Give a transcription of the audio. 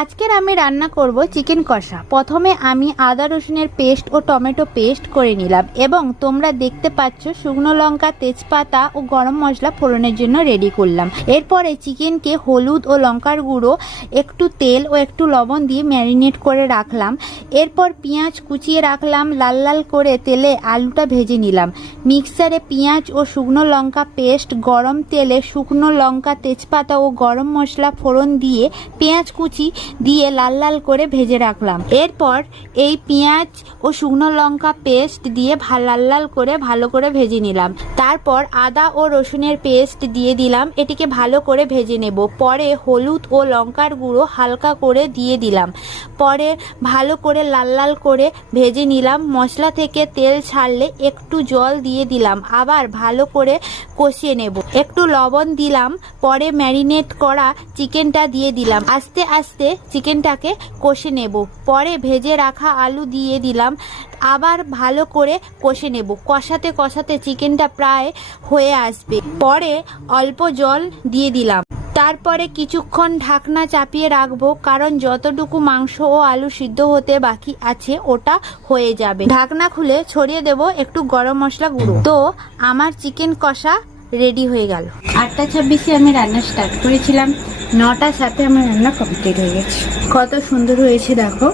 আজকের আমি রান্না করব চিকেন কষা। প্রথমে আমি আদা রসুনের পেস্ট ও টমেটো পেস্ট করে নিলাম এবং তোমরা দেখতে পাচ্ছ শুকনো লঙ্কা, তেজপাতা ও গরম মশলা ফোড়নের জন্য রেডি করলাম। এরপরে চিকেনকে হলুদ ও লঙ্কার গুঁড়ো, একটু তেল ও একটু লবণ দিয়ে ম্যারিনেট করে রাখলাম। এরপর পেঁয়াজ কুচিয়ে রাখলাম, লাল লাল করে তেলে আলুটা ভেজে নিলাম। মিক্সারে পেঁয়াজ ও শুকনো লঙ্কা পেস্ট, গরম তেলে শুকনো লঙ্কা, তেজপাতা ও গরম মশলা ফোড়ন দিয়ে পেঁয়াজ কুচি দিয়ে লাল লাল করে ভেজে রাখলাম। এরপর এই পেঁয়াজ ও শুকনো লঙ্কা পেস্ট দিয়ে লাল লাল করে ভালো করে ভেজে নিলাম। তারপর আদা ও রসুনের পেস্ট দিয়ে দিলাম, এটিকে ভালো করে ভেজে নেব। পরে হলুদ ও লঙ্কার গুঁড়ো হালকা করে দিয়ে দিলাম। পরে ভালো করে লাল লাল করে ভেজে নিলাম। মশলা থেকে তেল ছাড়লে একটু জল দিয়ে দিলাম, আবার ভালো করে কষিয়ে নেব। একটু লবণ দিলাম, পরে ম্যারিনেট করা চিকেনটা দিয়ে দিলাম। আস্তে আস্তে চিকেনটাকে কষে নেব। পরে ভেজে রাখা আলু দিয়ে দিলাম, আবার ভালো করে কষে নেব। কষাতে কষাতে চিকেনটা প্রায় হয়ে আসবে। পরে অল্প জল দিয়ে দিলাম। তারপরে কিছুক্ষণ ঢাকনা চাপিয়ে রাখবো, কারণ যতটুকু মাংস ও আলু সিদ্ধ হতে বাকি আছে ওটা হয়ে যাবে। ঢাকনা খুলে ছড়িয়ে দেব একটু গরম মশলা গুঁড়ো। তো আমার চিকেন কষা রেডি হয়ে গেল। 8টা 26-এ আমি রান্না স্টার্ট করেছিলাম, 9টার সাথে আমার রান্না কমপ্লিট হয়ে গেছে। কত সুন্দর হয়েছে দেখো।